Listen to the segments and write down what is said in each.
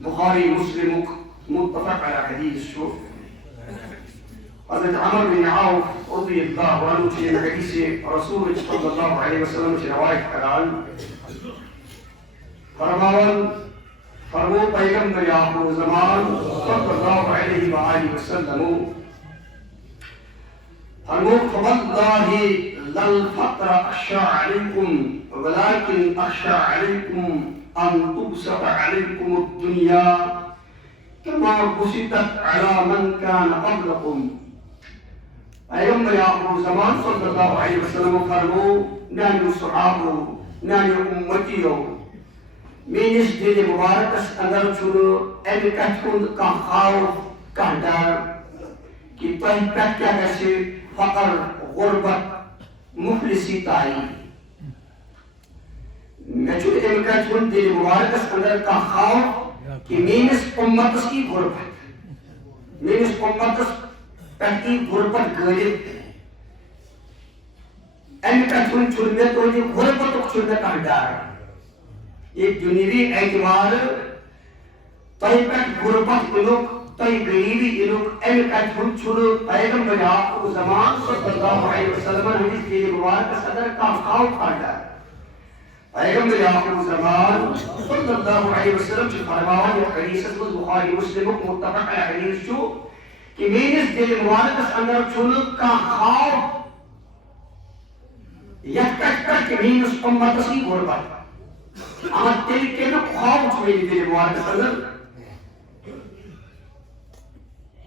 بخاری مسلم متفق على حدیث شو حضرت عمر بن عوف رضی اللہ عنہ چین حدیث رسول صلی اللہ علیہ وسلم سے روایت کرال فرمو پیغمبر آخر زمان صلی اللہ علیہ وآلہ وسلم فرمو فواللہ للفقر اخشى عليكم ولكن اخشى عليكم ان تبسط عليكم الدنيا كما بسطت على من كان قبلكم. پیغمبر آخر زمان صلی اللہ علیہ وسلم فرمو نانی صحابو نانی امتیو میس دل مبارکس اندر چھو ایم کتھوند کا خوف کا ڈر کہ تہ پہ کیا گژھِ فقر غربت مفلسی تائی میں چھو ایم کتھوند دل مبارکس اندر کا خوف کہ میس امتس کی غربت میس امتس پہتی غربت غالب ایم کتھوند چھو میں تو یہ غربت چھو میں کا ڈر ایک دنیوی اعتبار تہ پہ غربت انوک تہ غریبی انوک ایم کتھوند چھو پیغمبر آخر زمان صلی اللہ علیہ وسلم حدیث کے مبارک صدر کا خوف کا ڈر پیغمبر آخر زمان صلی اللہ علیہ وسلم چھو فرماوان یا حدیث بخاری مسلم متفق علی حدیث چھو کہ میرے دل مبارک اندر چھو کا خوف یک کٹ کہ میرے امت کی غربت اما دل کے لئے خواب چھوئے دل مبارک اندر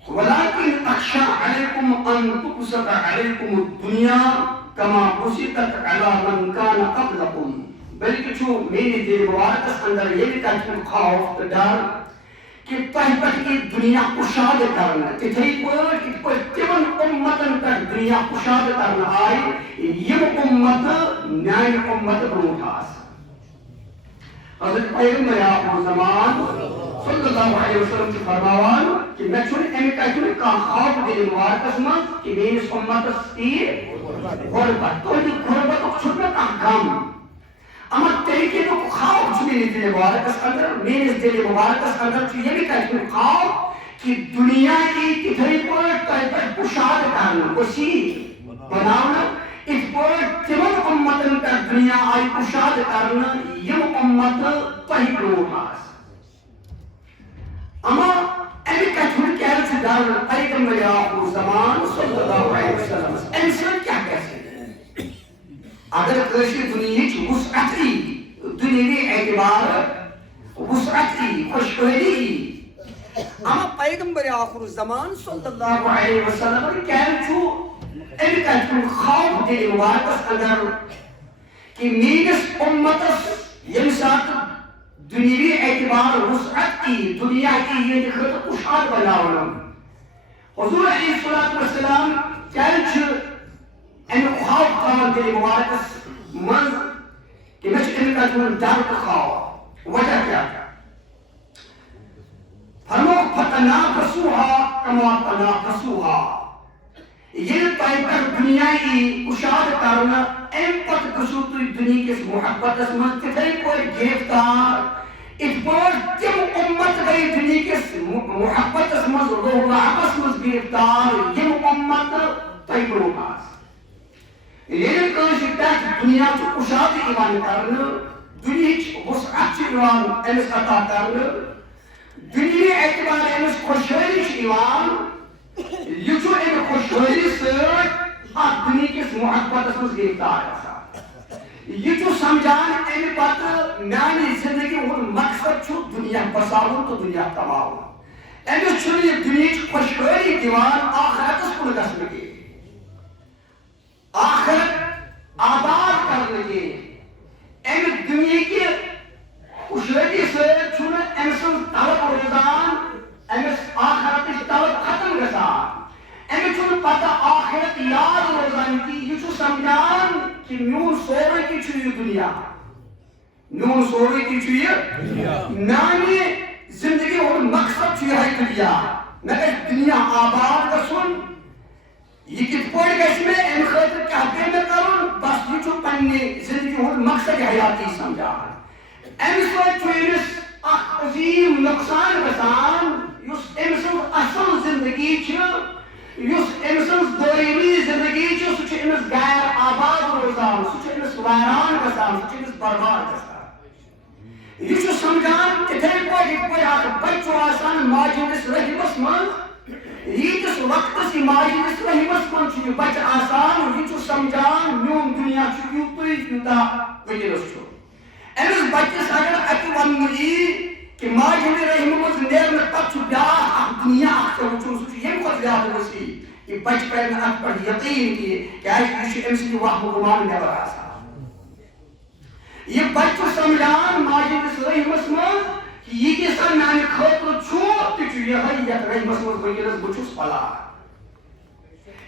ولیکن اخشى علیکم ان تبسط علیکم الدنیا کما بسطت علی من کان قبلکم بلکہ چھو میرے دل مبارک اندر یہ بھی کہتے خوف ڈر کہ تحبت کی دنیا کشاد کرنا تتھئی پر تمن امتن تک دنیا کشاد کرنا آئی یہ امت نئی امت بروٹھاس حضرت پیغمبر آخر زمان صلی اللہ علیہ وسلم سے فرماوان کہ میں چھوڑے امی کہتے کا خوف دل مبارکس من کہ میری امتس کی غربت تو یہ غربت کو چھوڑنا کا کم اما طریقے تو خوف چھوڑے دل مبارکس اندر میری دل مبارکس اندر چھو یہ بھی کہتے خوف کہ دنیا کی تتھئی پر تحبت کشاد کرنا کسی بناونا اس پر تمن امتن کا دنیا آئی کشاد کرنا یہ امت تحیب روحاس اما امی کتھوڑ کیا سے ڈر پیغمبر آخر زمان صلی اللہ علیہ وسلم انسان کیا کہتے اگر کسی دنیا کی وسعتی دنیاوی اعتبار وسعتی خوشحالی اما پیغمبر آخر زمان صلی اللہ علیہ وسلم کیا چھو امی کتھوڑ خوف دل مبارکس اندر کہ میرس امتس یم ساتھ دنیاوی اعتبار وسعت کی دنیا کی یہ خط کشاد بناونا حضور علیہ السلام کیا ان خوف تمام دل مبارکس من کہ میں ان کا ڈر خوف وجہ کیا فرمو فتنافسوها کما تنافسوها یہ پیغمبر دنیا کی کشاد کرنا ایم پت گسو تو دنیا کے محبت اس من تتھئی کوئی گرفتار اس پر تم امت گئی دنیا کے محبت اس من روح آپس من گرفتار یہ امت تیبرو پاس یہ کنشی تک دنیا کی کشاد ایمان کرنا دنیا کی وسعت ایمان امس عطا کرنا دنیا اعتبار امس خوشحالی ایمان یہ جو ایک خوشحالی سے دنیا کے محبت اس میں گرفتار ہے یہ جو سمجھان ایمی بات میانی زندگی وہ مقصد چھو دنیا بساؤں تو دنیا تماؤں ایمی چھو یہ دنیا کی خوشحالی دیوان آخرت اس کو لگس لگے آخرت آباد کرنے کے ایمی دنیا کی خوشحالی سے چھونا ایمسن طلب روزان ایمس آخرت اس طلب ختم گزار امی چھوڑ پتا آخرت یاد روزان کی یہ چھو سمجھان کہ میون سوری کی چھو یہ دنیا میون سوری کی چھو یہ دنیا میانی زندگی اور مقصد چھو یہ دنیا میں دنیا آباد کا سن یہ کت پوڑ گا اس میں ان خاطر کہتے میں کروں بس یہ چھو پنی زندگی اور مقصد حیاتی سمجھان امی سوئی چھو یہ عظیم نقصان ویران گژھان سُہ چھُ أمِس برباد گژھان یہِ چھُ سمجھان تِتھَے پٲٹھۍ یِتھ پٲٹھۍ اکھ بچہِ چھُ آسان ماجہِ ہٕنٛدِس رحمس منٛز ییٖتِس وقتس یہِ ماجہِ ہٕنٛدِس رحمس منٛز چھُ یہِ بچہِ آسان یہِ چھُ سمجھان میون دُنیا چھُ یوٗتُے یوٗتاہ وٕنکیٚنس چھُ أمِس بچس اگر اَتہِ وننہٕ یی کہ ماجہِ ہٕنٛدِ رحمہِ منٛز نیرنہٕ پتہٕ چھُ بیٛاکھ اکھ دُنیا اکھ ژےٚ وٕچھُن سُہ چھُ ییٚمہِ کھۄتہٕ زیادٕ وسیع یہِ بچہِ کرِ نہٕ اتھ پٮ۪ٹھ یقیٖن کینٛہہ کیٛازِ یہِ چھُ أمۍ سٕنٛدِ وہمہٕ گُمان نٮ۪بر آسان یہِ بچہِ چھُ سمجھان ماجہِ ہٕنٛدِس رحمس منٛز کہ یہِ کیٛاہ میانہِ خٲطرٕ چھُ تہِ چھُ یِہوٚے یتھ رحمس منٛز وٕنکیٚنس بہٕ چھُس پلان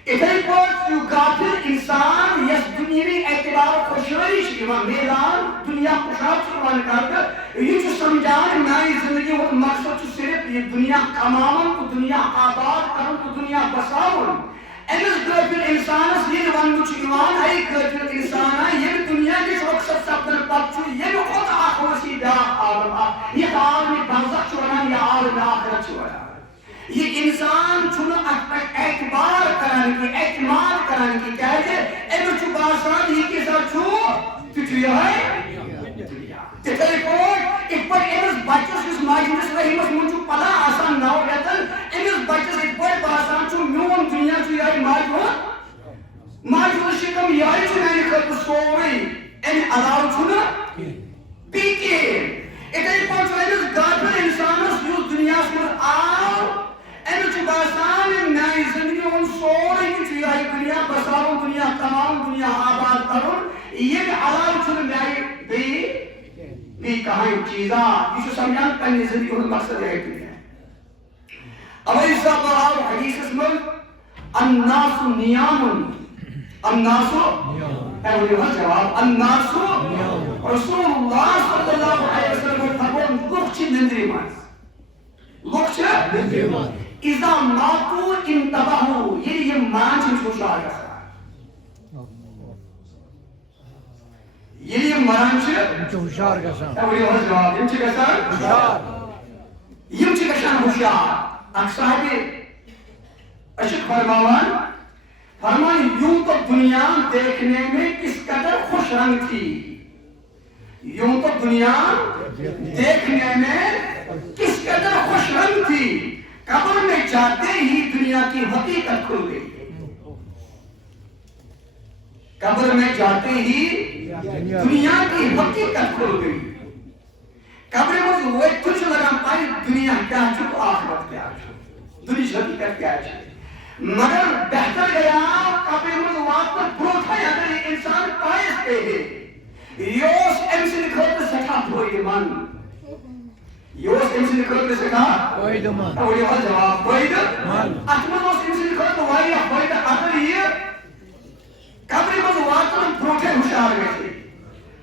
اِتھَے پٲٹھۍ چھُ غافل اِنسان یس دُنیوی اعتبارٕ خۄشحٲلی چھِ یِوان میلان دُنیا خۄشحال چھُ یِوان کرنہٕ یہِ چھُ سمجھان میانہِ زندگی ہُنٛد مقصد چھُ صرف یہِ دُنیا کماوُن تہٕ دُنیا آباد کرُن تہٕ دُنیا بساوُن أمِس غٲفِل اِنسانس ییٚلہِ وننہٕ چھُ یِوان اے غٲفِل اِنسانا ییٚمہِ دُنیا کِس رۄخصت سپدنہٕ پتہٕ چھُ ییٚمہِ کھۄتہٕ اکھ وسیع بیٛاکھ عالم اکھ یتھ عالمہِ برزخ چھُ ونان یا عالمہِ آخرت چھُ ونان یہ انسان چھُنہٕ اتھ پٮ۪ٹھ اعتبار کران کینٛہہ اعتماد کران کینٛہہ کیٛازِ أمِس چھُ باسان یہِ کیٛاہ چھُ تہِ چھُ یِہوٚے تِتھَے پٲٹھۍ یِتھ پٲٹھۍ أمِس بچس یُس ماجہِ ہٕنٛدِس رحمس منٛز چھُ پلان آسان 9 رٮ۪تن أمِس بچس یِتھ پٲٹھۍ باسان چھُ میون دُنیا چھُ یِہوٚے ماجہِ ہُنٛد شِکم یِہوٚے چھُ میانہِ خٲطرٕ سورُے امہِ علاوٕ چھُنہٕ بیٚیہِ کِہیٖنۍ یِتھَے پٲٹھۍ چھُ أمِس غافل اِنسانس یُس دُنیاہس منٛز آو أمِس چھُ باسان میانہِ زندگی ہُنٛد سورُے تہِ چھُ یِہوٚے دُنیا بساوُن دُنیا کماوُن دُنیا آباد کرُن ییٚمہِ علاوٕ چھُنہٕ میانہِ بیٚیہِ کٕہۭنۍ چیٖزا یہِ چھُ سمجھان پننہِ زندگی ہُنٛد مقصد یِہوٚے دُنیا اَوَے یُس آو حدیٖثس منٛز الناسُ نِیامٌ الناسُ ؤنِو حظ جواب الناسُ رسول اللہ صلی اللہ علیہ وسلم فرموو لُکھ چھِ نِندرِ منٛز لُکھ چھِ نِندرِ منٛز اِذا ماتوٗ انتبہوٗ ییٚلہِ یِم مران چھِ یِم چھِ ہُشار گژھان ییٚلہِ یِم مران چھِ ہُشار گژھان ؤنِو حظ جواب یِم چھِ گژھان ہُشار اکھ صحابی اشک فرمان یوں تو دنیا دیکھنے میں کس قدر خوش رنگ تھی یوں تو دنیا دیکھنے میں کس قدر خوش رنگ تھی قبر میں جاتے ہی دنیا کی حقیقت کھل گئی قبر میں جاتے ہی دنیا کی حقیقت کھل گئی قبر میں وہ تجھ لگا پائی دنیا کیا چھو آخرت کیا چھو دنیا حقیقت کیا چھو مگر بہتر گیا قبر میں واتر بروتھا اگر یہ انسان پائس پہ ہے یوس امسی نکھوت سکھا بھوئی من یوس امسی نکھوت سکھا بھوئی من اولی حال جواب بھوئی من اتمن اوس امسی نکھوت وائی بھوئی اگر یہ قبر میں واتر بروتھا ہشار گئے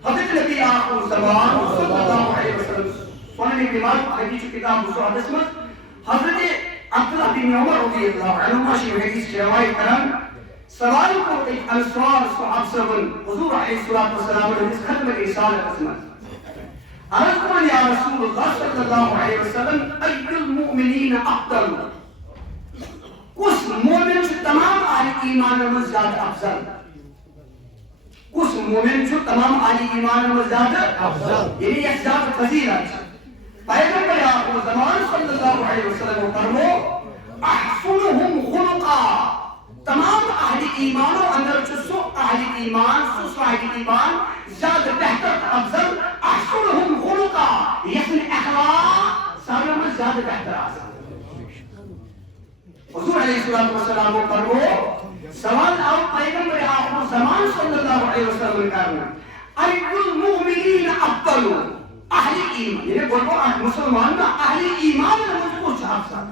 حضرت نبی آخر زمان صلی اللہ علیہ وسلم سنن ابن ماجہ حدیث کتاب مسعود میں حضرت عبداللہ بن عمر رضی اللہ عنہما شی حدیث روایت کران سوال کو ایک انصار صحاب صاحبن حضور علیہ الصلوۃ والسلام نے ختم رسالت میں عرض کو یا رسول اللہ صلی اللہ علیہ وسلم ای المؤمنین افضل اس مومن سے تمام اہل ایمان میں زیادہ افضل اس مومن جو تمام اہل ایمان میں زیادہ افضل یعنی یہ زیادہ فضیلت پیغمبر آخر زمان صلی اللہ علیہ وسلم فرمو احسنهم خلقا تمام اہل ایمانوں اندر سو اہل ایمان سو صاحب ایمان زیادہ بہتر افضل احسنهم خلقا یعنی اخلاق سارے میں زیادہ بہتر آسان حضور علیہ السلام فرمو سوال آؤ پیغمبر آخر زمان صلی اللہ علیہ وسلم کرنا ای المؤمنین افضل اہل ایمان یعنی بولو مسلمان نا اہل ایمان نا مجھو چاہت سا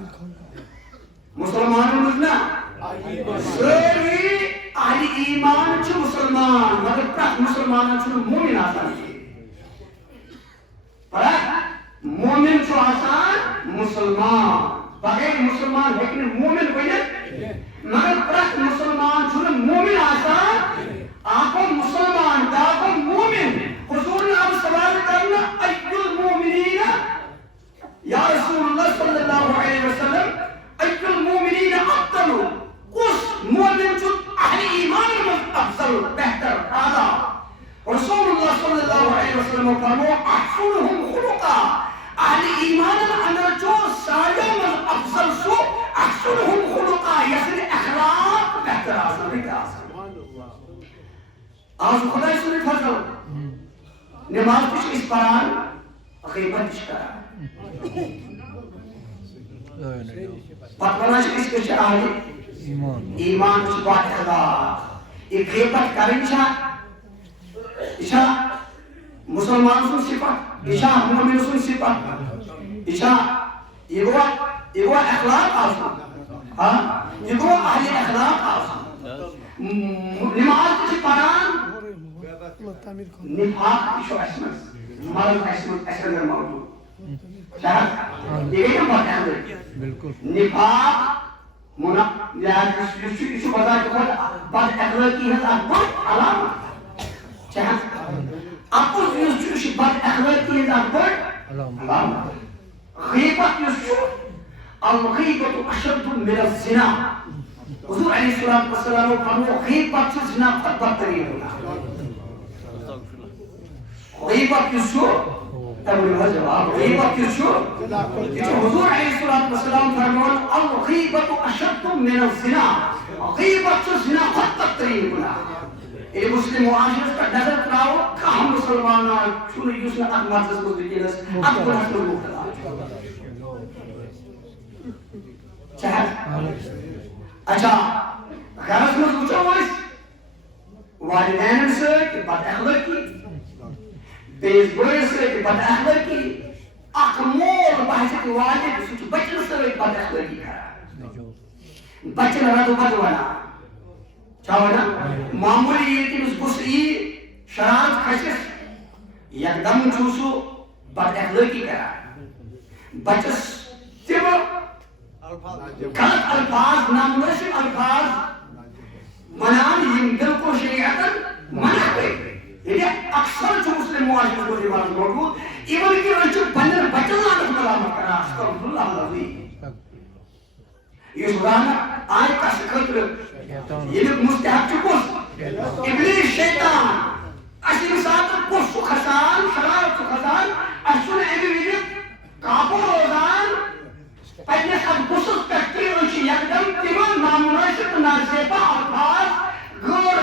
مسلمان نا سری اہل ایمان چھو مسلمان مگر پرک مسلمان چھو مومن آسان پرک مومن چھو آسان مسلمان بغیر مسلمان لیکن مومن بنت مگر پرک مسلمان چھو مومن آسان آنکھو مسلمان داکھو مومن حضور نے اب سوال کرنا ای المؤمنین یا رسول اللہ صلی اللہ علیہ وسلم ای المؤمنین افضل اس مومن جو اہل ایمان میں افضل بہتر اعلیٰ اور وسلم فرمو احسنهم خلقا اہل ایمان اندر جو ساریوں میں افضل سو احسنهم خلقا یعنی اخلاق بہتر آسان آج خدا سنے فضل نماز کچھ اس پران غیبت کچھ کرا پتوناش کس کچھ آگے ایمان کچھ بات اخلاق ایک غیبت کریں اشا مسلمان سن صفت اشا مومن سن صفت اشا یہ اخلاق آسان ہاں یہ اہل اخلاق آسان نماز کچھ پران نفاق شو اسمت مرض اسمت اسمت موجود شاہد یہ نہیں بات ہے بالکل نفاق منا یہ شو بتا کہ بات اخلاقی ہے اکبر علامت شاہد آپ کو یہ بات اخلاقی ہے اکبر علامت غیبت یہ الغیبت اشد من الزنا حضور علیہ الصلوۃ والسلام فرمایا غیبت سے زنا بدترین ہوگا غیبت کس کو غیبت کس کو حضور علیہ الصلوۃ والسلام فرمایا الغیبت اشد من الزنا غیبت سے زنا بدترین ہوگا یہ مسلم معاشرت کا نظر کراؤ کہ ہم مسلمان چون یوس نہ احمد اس کو دیکھنس اب کو ہم لوگ اچھا غرض میں پوچھو والدین سے کہ بد اخلاقی بیس بوئے سے کہ بد اخلاقی اخمول بحث والد سے بچن سے بد اخلاقی کرا بچن رد بد وانا چاہونا معمولی یہ کہ اس گسئی شرارت خشش یکدم چوسو بد اخلاقی کرا بچس تیو غلط الفاظ نامناسب الفاظ منان یم بالکل شریعت منع کرے یہ اکثر جو مسلم معاشرے کو رواج موجود ایون کہ وہ بندر بچن لانت ملامت کرا استغفر اللہ العظیم یہ قرآن آیت کا خطر یہ مستحق چکوس ابلیس شیطان اسی ساتھ پس خسان شرارت خسان اصل ایوی کابو روزان پہلے سب گسل تکتیر ہوئی یکدم تیمان نامناسب نازیبہ الفاظ غیر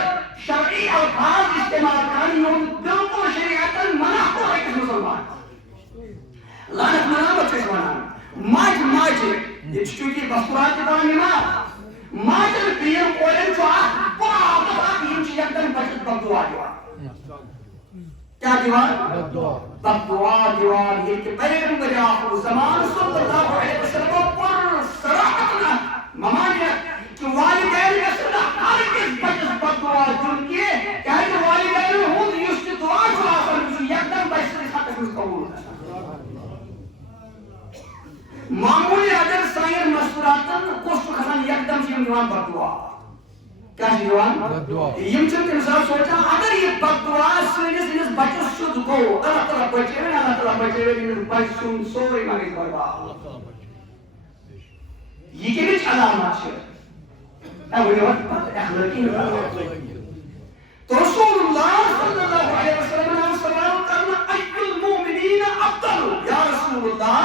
شرعی الفاظ استعمال کرنی ہوں بالکل شریعتاً منع کو ہے کس مسلمان لعنت منامت کس منام ماج یہ چونکہ بسورات کے دوران نماز ماج پیر قولن جو بہت آپ ہم چی یکدم بچت بگدعا دیوان کیا دیوان؟ بگدعا دیوان یہ کہ پیغمبر آخر زمان صلی اللہ علیہ وسلم پر صراحتنا ممانیت کہ والدین کا صلاح آرک اس بچت بگدعا جن کیے کہ ہے والدین ہوں یوشت دعا جو آخر جو یکدم بچت اس حق اس قبول معمولی اگر سائر مستوراتن کشت خسان یکدم چیم دیوان بگدعا کیا دیوان؟ یم چند انسان سوچا اگر یہ بگدعا سنس بچس شد گو اللہ تعالیٰ بچے انس بچ سن سوری مانگی کروا یہ کہ بیچ علامات شد اگر یہ وقت اخلاقی تو رسول اللہ صلی اللہ علیہ وسلم نے سوال کرنا ای المومنین افضل یا رسول اللہ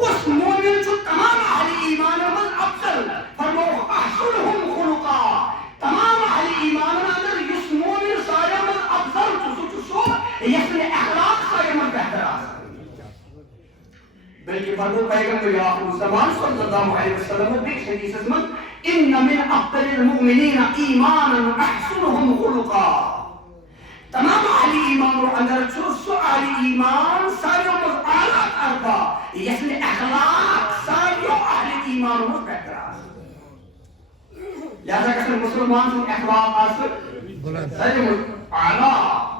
اس مومن جو تمام اہل ایمان میں افضل فرمو احسنهم خلقا تمام اہل ایمان اندر یس مومن سارے میں افضل چسو یس اخلاق سارے میں بہتر بلکہ فرمو پیغمبر آخر زمان صلی اللہ علیہ وسلم ایک حدیث میں ان من افضل المؤمنین ایمانا احسنهم خلقا تمام اہل ایمان اندر چسو اہل ایمان سارے میں اعلیٰ اربا یس اخلاق سارے اہل ایمان میں بہتر لہذا کہ مسلمان سے اخلاق حاصل سارے اعلیٰ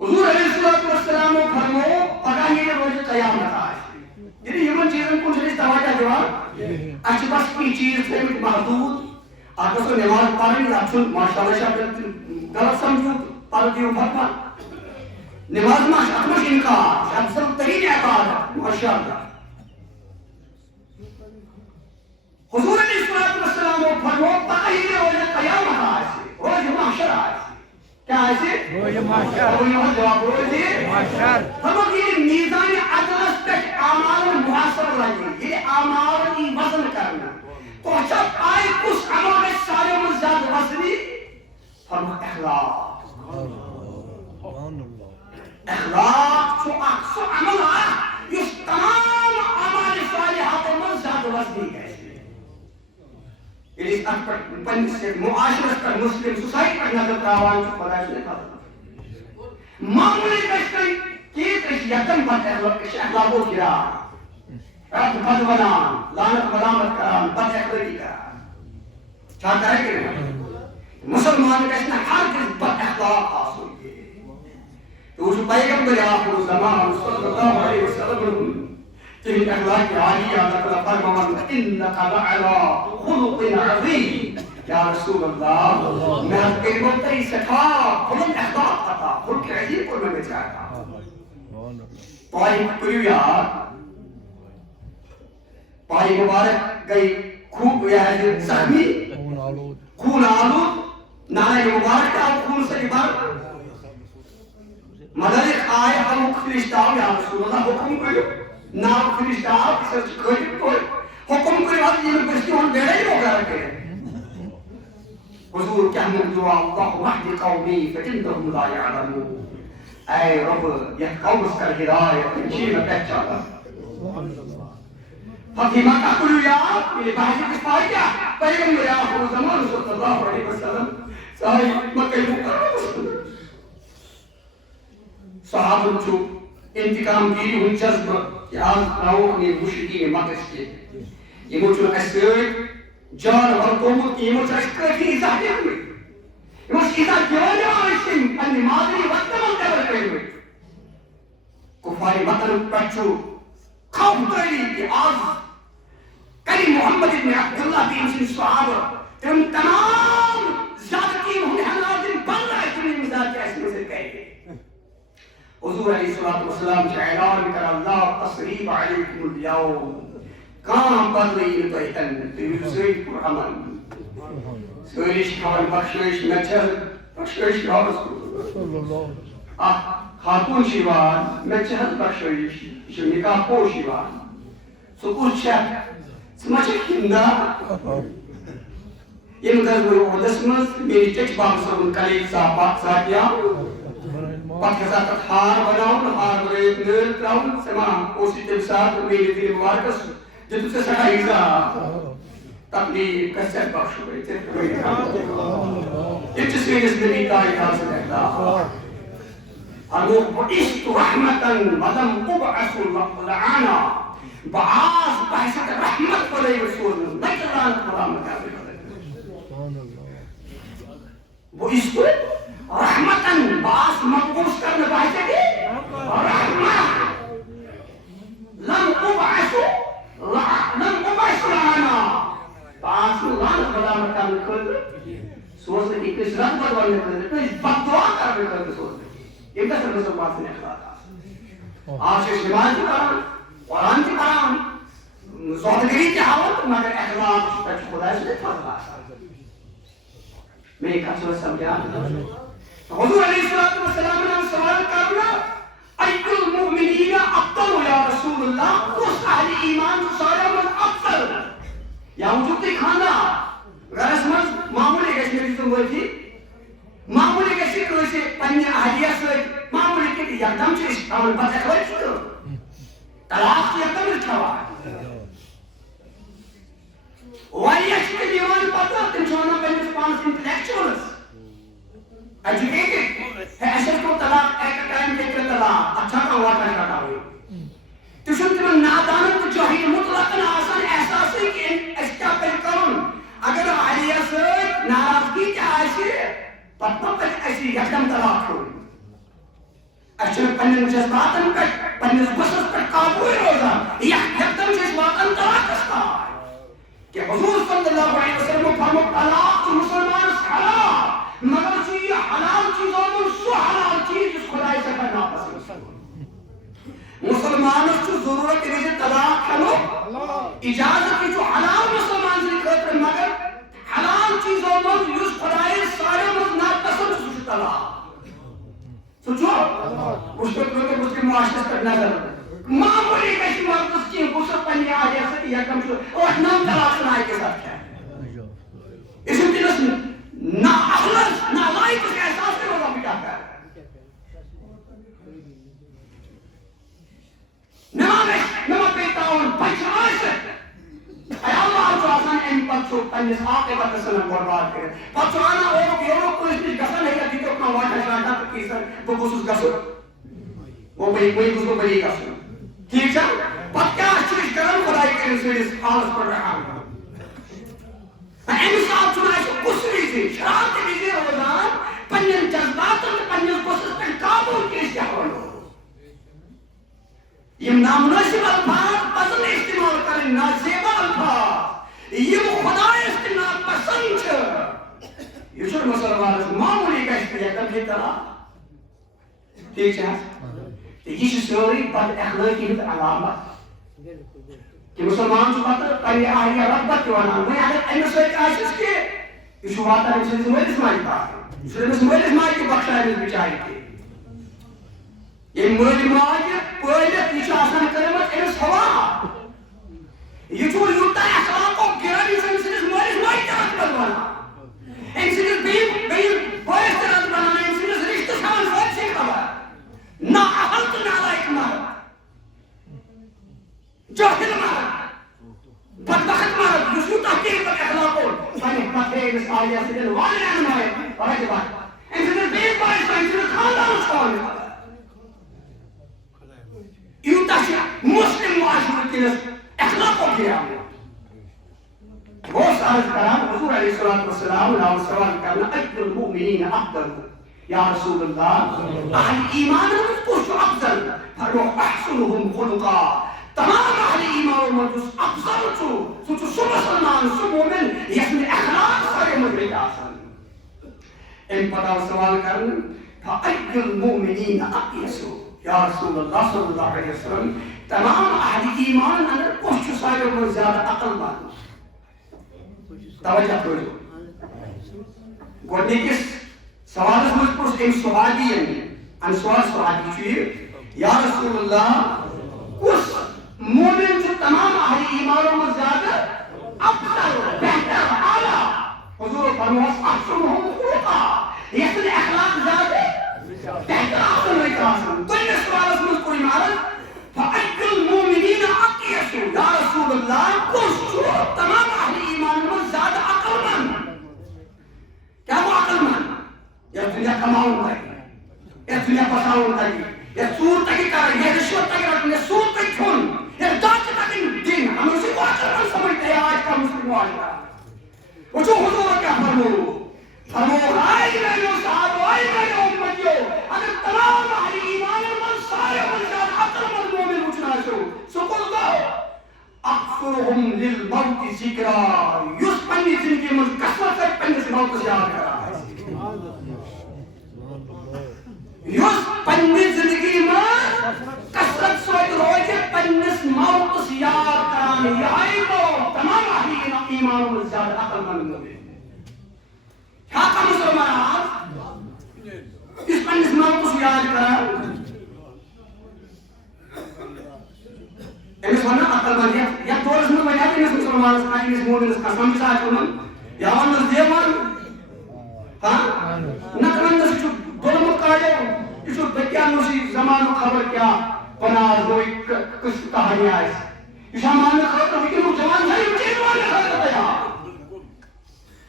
حضور علیہ السلام فرمو پگہ یہ روز قیامت آئے یعنی یمن چیزن کن سے توجہ دیوان اچھ بس کی چیز فہمت محدود آگے سے نماز پڑھیں اچھل ماشاءاللہ شاید غلط سمجھو پڑھ دیو فتوہ نماز اکمش انکار افضل ترین عبادت ماشاءاللہ حضور علیہ السلام فرمو پگہ یہ روز قیامت آئے روز محشر آئے کیا ہے روز محشر جواب روز محشر ہم یہ میزان عدلس پہ اعمال محاسبہ لگے یہ اعمال کی وزن کرنا تو جب آئے کچھ عمل سارے میں زیادہ وزنی فرما اخلاق اخلاق جو اکسو عمل ہے اس تمام اعمال صالحات میں زیادہ وزنی ہے it is unperceived معاشرت پر مسلم سوسائٹی پر نظر تراوان چھو خدا اس نے کہا معمولی کشکن کیت اس یکم بد اخلاقو گرا رب بد ونان لعنت ملامت کران بد اخلاقی کران چاہتا ہے کہ نہیں مسلمان کشنا ہر کس بد اخلاق حاصل کیے تو اس پیغمبر آخر زمان صلی اللہ علیہ وسلم تلك أخلاق عالية ذكر فرمان إنك لعلى خلق عظيم يا رسول الله میں کلمت تری سکھا خلق اخلاق قطع خلق عظیم کو میں بچاتا پائی کریو یار پائی مبارک گئی خوب یا ہے زخمی خون آلود نانا مبارک آپ خون سے بار مدرک آئے ہم فرشتہ یا رسول اللہ حکم کرو نام فرشتہ آپ سچ کوئی حکم کوئی بات یہ میں پرشتی ہوں بیڑا ہی ہوگا رکھے حضور کیا ہمیں دعا اللہ وحد قومی فجندہم لا یعلمون اے رب یہ قوم اس کا ہدایت انشی میں پہچانا فاطمہ کا کلو یا یہ بحثی کس پائی کیا پیغمبر یا آخر زمان صلی اللہ علیہ وسلم صحیح مکہ مکرم صحابہ چھو انتقام گیری ہن جذب کہ آج راؤں نے مشرقین مقصد کے یہ مجھو اسیر جان اور قومت یہ مجھو اسکر کی ازاہ دے ہوئے یہ مجھو ازاہ دیوانے آئیشن پنی مادری وقت ملتے ہوئے ہوئے کفاری مطلب پچھو خوف کری کہ آج کری محمد ابن عبداللہ بن سن صحابہ تم تمام زیادتی ہونے حنازم بن رہا ہے تمہیں مزاج کے ایسے سے کہے گئے حضور علیہ السلام سے اعلان کر اللہ تصریب علیکم اليوم کام بدلین بیتن تیوزید پر عمل سویش کار بخشوش مچل بخشوش کار خاتون شیوان مچل بخشوش شو نکاح پو شیوان سکور شک سمچک ہندا یہ مدرز بلو حدث مز میری چچ باب سرون کلیل ساتیا پتہ ساتھ ہار بناؤں ہار بناؤں نر تراؤں سمان اسی تب ساتھ میری دل مبارکس جو تجھ سے سکھائی جا تقلیب کسر بخش ہوئے تھے یہ چیز میں اس نبی تائی حاصل ہے انوح بئیست رحمتاً ودم قبعث لعانا بعاز بحثت رحمت فلئی رسول نجلان قرامت آبی بئیست رحمتاً باس مقبوس کرنے باہتے گی رحمت لم قبعث لعانا باس لان خدامت کرنے کرنے سوچنے کی کس رد بدوانے کرنے کس بدعا کرنے کرنے سوچنے کی یہ کسر کسر باس نے اخلاق آشش نماز کی کرام قرآن کی کرام زہدگری کی حالت مگر اخلاق تک خدا اس نے فضل آسا میں ایک اچھا سمجھا حضور علیہ السلام نے سوال کرنا ایت المؤمنین افضل یا رسول اللہ اس اہل ایمان جو سارے من افضل یا وجودی کھانا غرض من معمولی کسی میں تم ہوئی تھی معمولی کسی کوئی سے پنی اہلیہ سے معمولی کے لئے یکدم چیز ہمیں پتہ کوئی چھو طلاق کی یکدم رکھوا وہی اچھی کے لیے پتہ تم چھوڑنا پہلے پانس انٹلیکچولز ایجوکیٹڈ ہے ایسے کو طلاق ایک ٹائم کے طلاق اچھا کا ہوا کرنے کا ہوئی تو شن تم نادانت جاہی مطلقاً آسان احساس ہے کہ اسٹاپل کرن اگر علیہ سے ناراضگی کیا ایسی پتہ تک ایسی یکدم طلاق ہوئی اچھا پنن جذباتن کا پنن بسس پر قابو روزہ یکدم جذباتن طلاق کستا کہ حضور صلی اللہ علیہ وسلم فرمو طلاق مسلمان حرام مگر چیز حلال چیزوں میں سو حلال چیز اس خدای سے کرنا پسند مسلمانوں کو ضرورت ہے کہ طلاق کرو اجازت کی جو حلال مسلمان سے کرتے مگر حلال چیزوں میں اس خدای سارے مز ناپسند اس طلاق معاشرس پر نظر معمولی کسی مردس کی غصت پنی آجے سکی یکم شو اور نام طلاق سنائی کے ساتھ ہے اس امتنس نا اخلص نا لائق اس کا احساس کے لوگا بھی جاتا ہے نما پیتا ہوں بچ آئیس اے اللہ جو آسان این پچھو تنیس آقے کا تسلم برباد کرے پچھو آنا اوروک کو اس نیچ گسا نہیں ہے اپنا واٹر شاٹا پر کیسر وہ خصوص گسو وہ بھئی اس کو بھئی گسو ٹھیک ہے پت کیا چیز کرن خدای کے انسویس حالت پر رہا این صاحب چنائے سے کسری سے شراب کے بیزی روزان پنین جذباتن پنین کوسس پر قابل کیس کیا کرو یہ نامناسب الفاظ پسند استعمال کریں نازیبا الفاظ یہ خدا استعمال پسند چھے یہ چھوڑ مسلمان معمولی کا استعمال کم یہ طرح ٹھیک ہے یہ سوری بد اخلاقی ہت علامت کہ مسلمان چھو پتر پہلے آئی ربت کے وانا میں اگر اینو سوئی آشس کے یہ چھو واتا ہے اسے مویل اسماعی پاک اسے مویل اسماعی کی بخشا ہے اس بچائی کے یہ مویل اسماعی پہلے پیچھے آسان کرمت انس ہوا یہ چھو یوتا اخلاق کو گرانی سے انسانس مویل اسماعی ترات بلوانا انسانس بیم بویس ترات بنانا انسانس رشتہ سامان روچ سے کبھا نا احلت نالائک مارد جاہل مارد بدبخت مارد یسو تحقیق پر اخلاقون فانی پتھے انس آلیہ سے دل والی رہنمائے اور ایک بات انسانس بیم بویس کا انسانس خاندان چھوڑ یوتا شیعہ مسلم معاشرت کی نسل اخلاق کو کیا وہ سارت کرام حضور علیہ السلام اللہ سوال کرنا اجل المؤمنین افضل یا رسول اللہ اہل ایمان کچھ افضل فرو احسنهم خلقا تمام اہل ایمان مجلس افضل چھو سو مسلمان سو مومن یسن اخلاق سارے مجلس آسان ان پتا سوال کرنا فاجل المؤمنین اقیسو یا رسول اللہ صلی اللہ علیہ وسلم تمام اہل ایمان اندر کچھ سارے میں زیادہ عقل مان توجہ کرو گوڑنے کس سوال اس مجھ پر ایک صحابی ہے ان سوال صحابی چوئے یا رسول اللہ اس مومن جو تمام اہل ایمانوں میں زیادہ افضل بہتر اعلیٰ حضور فرماس احسنهم خلقا یسن اخلاق زیادہ بہتر آسن رکھ آسن تو ان سوال اس مجھ پر عمارت فَأَجْلُ الْمُؤْمِنِينَ أَقْيَسُ یا رسول اللہ کس جو تمام اہل ایمان میں زیادہ عقل من کیا وہ عقل من یا دنیا کماؤں تاکی یا دنیا بساؤں تاکی یا سور تاکی کار یا رشوت تاکی رکھن یا سور تاکی چھون یا داچ تاکی دین ہم اسی کو عقل من سمجھتے ہیں آج کا مسلم معاشرہ وہ جو حضور کیا فرمو آئی میں جو صحاب آئی میں جو امتیو اگر تمام اہل ایمان من سارے من زیادہ عقل من مومن اچھنا شو سکل دو اکثرهم للموت ذکرہ یس پنی زندگی من کسرت سے پنی سے موت سے یاد کرا یس پنی زندگی من کسرت سوئے روچے پنی سے موت سے یاد کرانے یہ آئی تو تمام اہل ایمان من زیادہ عقل من مومن کیا کا مسلمان آپ اس پنی سے موت سے یاد کرا ایمس وننا عقل من یا دورس من وجہ کہ مسلمان اس کا اس مومن اس کا سمجھ ساتھ کنن یا ونس دیوان ہاں نکرن دس چھو دولمت کاجے یہ چھو بکیان نوشی زمان خبر کیا بناز دوئی کس کہانی آئیس یہ شامان میں خبر تو وکی جوان نہیں وکی جوان نے خبر دیا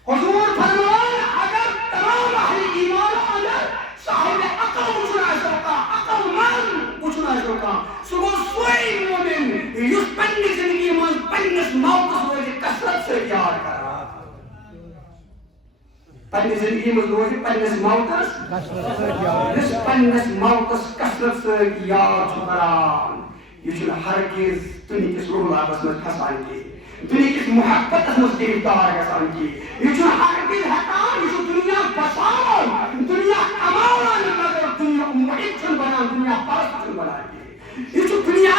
حضور فرمان اگر تمام اہل ایمان اندر صاحب عقل بچنا شوکا عقل من بچنا شوکا سگو سوئی مومن یس پنی زندگی من پنیس موقس روزی کسرت سے یاد کرا پنی زندگی من روزی پنیس موقس یس پنیس موقس کسرت سے یاد کران یہ چھو ہرگز دنیا کس روح آبس میں کھسان کی دنیا کس محبت اس مستیردار کسان کی یہ چھو ہرگز حقان یہ چھو دنیا بسان دنیا کماؤن مگر دنیا محب چھن بنا دنیا پرست چھن بنا یہ چھو دنیا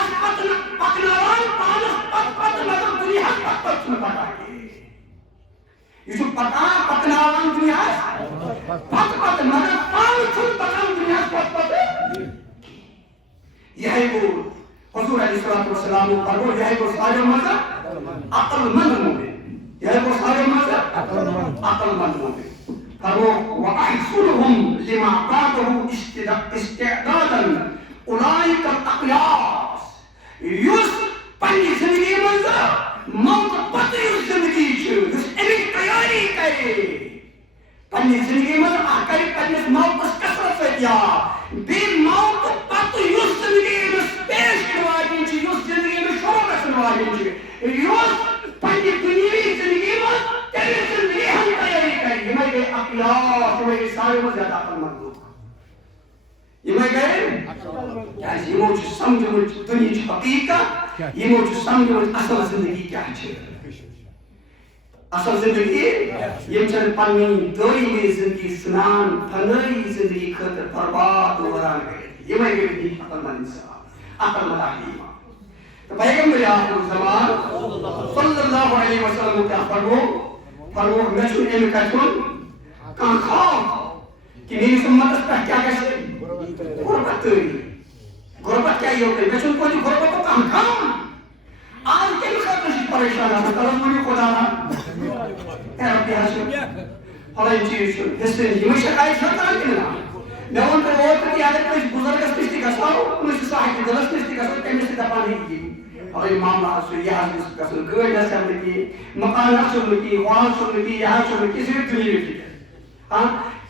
پکناوان پانس پت مگر دنیا پت چھن بنا یہ چھو پکناوان دنیا پت مگر پانس چھن بنا دنیا پت یہ وہ حضور علیہ السلام فرمو یہ وہ سارے مذہب عقل مند مومن، یہ وہ سارے مذہب عقل مند مومن. فرمو وَأَحْسُنُهُمْ لِمَا قَادَهُ اسْتِعْدَادًا اولئک الاقیاس. یس پنی زندگی منٛز موت پتہٕ یُس زندگی چھِ یُس امیچ تیاری کرِ پنی زندگی منٛز اکھ کرِ پننس موتس کثرت سۭتۍ یاد بیٚیہِ موت پتہٕ یُس زندگی أمِس پیش یِنہٕ واجیٚنۍ چھِ یُس زندگی أمِس شروع گژھن واجیٚنۍ چھِ یُس پننہِ دُنیاوی زندگی منٛز تمہِ زندگی ہٕنٛز تیاری کرِ یِمے گٔے اقیاس یِمے گٔے ساروٕے منٛز زیادٕ عقل مند لوٗکھ یِمے گٔے کیازِ یِمو چھُ سمجھمٕژ دُنیہٕچ حقیٖقت یِمو چھُ سمجھمٕژ اصل زندگی کیاہ چھِ اصل زندگی یِم چھنہٕ پنٕنۍ دٲیمی زندگی ژھٕنان فنٲیی زندگی خٲطرٕ برباد وٲران کٔرِتھ یِمے گٔے دُنہِکۍ عقل مند انسان عقل مند حکیٖم. تہٕ پیغمبر آخر زمان صلی اللہ علیہ وسلم کیاہ فرمو مےٚ چھُنہٕ اَمہِ کتھِ ہُنٛد کانٛہہ خوف کہِ میٲنِس اُمتس پٮ۪ٹھ کیاہ گژھِ غربت تٲری. غربت کیاہ یِیو کٔرِتھ مےٚ چھُنہٕ توتہِ غربتُک کانٛہہ غم. آز کمہِ خٲطرٕ چھِ پریشان آسان تَلس ؤنِو خۄدا ہے رۄپیہِ حظ چھُ فلٲنۍ چیٖز چھُ حِصہٕ یِمے شکایت چھےٚ کران کِنہٕ نہ. مےٚ ووٚن تۄہہِ اوترٕ تہِ اگر کٲنٛسہِ بُزرگس نِش تہِ گژھو کٲنٛسہِ صاحبِ دِلس نِش تہِ گژھو تٔمِس تہِ دپان ہے فلٲنۍ معاملہٕ حظ چھُ یہِ حظ گژھِ گژھُن گٲڑۍ حظ چھَم نہٕ کِہیٖنۍ مکان حظ چھُم نہٕ کِہیٖنۍ ہُہ حظ چھُم نہٕ کِہیٖنۍ یہِ حظ چھُم نہٕ کِہیٖنۍ صرف دُنیہٕچ فِکر.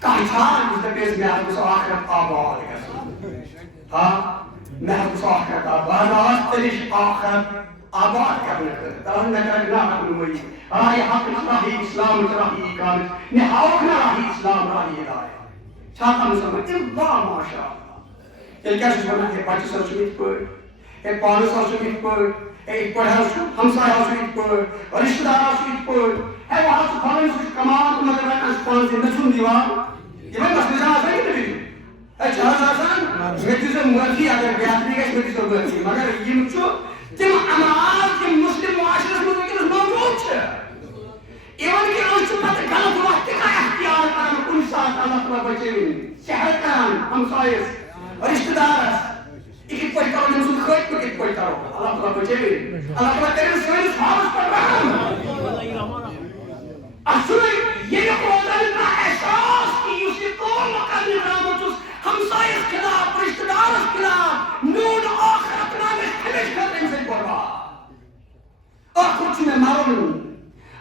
کانٛہہ چھا یُس دپیٚس مےٚ حظ گوٚژھ آخرت آباد گژھُن مےٚ حظ گوٚژھ آخرت آباد بہٕ حظ آس تیٚلہِ آخرت آباد کرنہٕ خٲطرٕ دپان مےٚ کرکھ نا رہنمٲیی راہِ حقٕچ راہی اسلامٕچ راہی اقامٕچ مےٚ ہاوکھ نا راہی اسلام راہی ہدایت چھا کانٛہہ مُسلمان اللہ ماشاء اللہ. تیٚلہِ کیٛاہ چھُس وَنان ہے بَچَس حظ چھُم یِتھ پٲٹھۍ ہے پانَس حظ چھُم یِتھ پٲٹھۍ ہے یِتھ پٲٹھۍ حظ چھُ ہمساے حظ چھُ یِتھ پٲٹھۍ رِشتہٕ دار حظ چھُ یِتھ پٲٹھۍ ہے وۄنۍ حظ چھُ فلٲنۍ سُہ چھُ کماوان تہٕ مگر رٹان چھُ پانسٕے مےٚ چھُنہٕ دِوان یِمے مسلہٕ چھا آسان کِنہٕ بِہِو ہے چھِ حظ آسان مےٚ دِیٖزیو معٲفی اگر بہتری گژھِ مےٚ دِیٖزیو معٲفی مگر یِم چھُ تِم امراض یِم مُسلِم معاشرس منٛز وٕنکیٚنس موجوٗد چھِ اِوٕن کہِ أسۍ چھِ پتہٕ غلط وَتھ تہِ کانٛہہ اختیار کران کُنہِ ساتہٕ اللہ تعالیٰ بچٲوِنۍ سحر کران ہمسایس رشتہٕ دارس یہِ کِتھ پٲٹھۍ کرو أمۍ سُنٛد خٲتمہٕ کِتھ پٲٹھۍ کرو اللہ تعالیٰ بچٲوِنۍ اللہ تعالیٰ کٔرِنۍ سٲنِس حالس پٮ۪ٹھ رحم. اَتھ چھُنہٕ ییٚمیُک روزان کانٛہہ احساس کہِ یُس یہِ کٲم بہٕ کرنہِ درٛامُت چھُس ہمسایس خلاف رشتہٕ دارس خلاف میون آخرت نامہِ ہمیشہِ خٲطرٕ اَمہِ سۭتۍ برباد. ٲخر چھُ مےٚ مرُن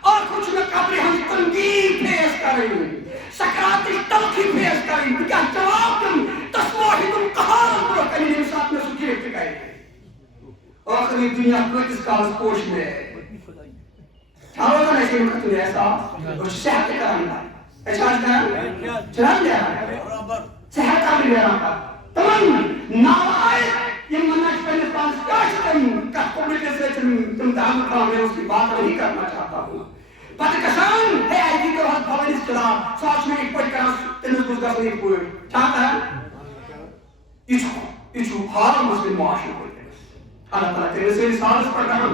ٲخر چھُ مےٚ قبرِ ہٕنٛز تنقیٖد فیس کرٕنۍ سکراتٕچ تلخی فیس کرٕنۍ بہٕ کیٛاہ جواب دِمہٕ تس واحدُل قہارس برٛونٛہہ کنہِ ییٚمہِ ساتہٕ مےٚ سُہ گرفت کرِ. ٲخر یہِ دُنیا کۭتِس کالس پوشہِ مےٚ چھا روزان اَسہِ اَمہِ خٲطرٕ احساس أسۍ چھِ صحت تہِ کران أسۍ چھِ حظ کران چھِنہٕ حظ نیران صحت کرنہٕ نیران پتہٕ تِمن نالایق یِم ونان چھِ پننِس پانس کیٛاہ چھِ تِم کتھ کوٚمنٹی سۭتۍ چھِ تِم تعلق تھاوان مےٚ اوس یہِ بات نہیں کرنا چاہتا ہوں پتہٕ گژھان ہے اَتہِ کرو حظ فلٲنِس خلاف سُہ حظ چھُ مےٚ یِتھ پٲٹھۍ کران تٔمِس گوٚژھ گژھُن یِتھ پٲٹھۍ چھا کران یہِ چھُ حال مُسلِم معاشرُک اللہ تعالیٰ کٔرِنۍ سٲنِس حالس پٮ۪ٹھ رحم.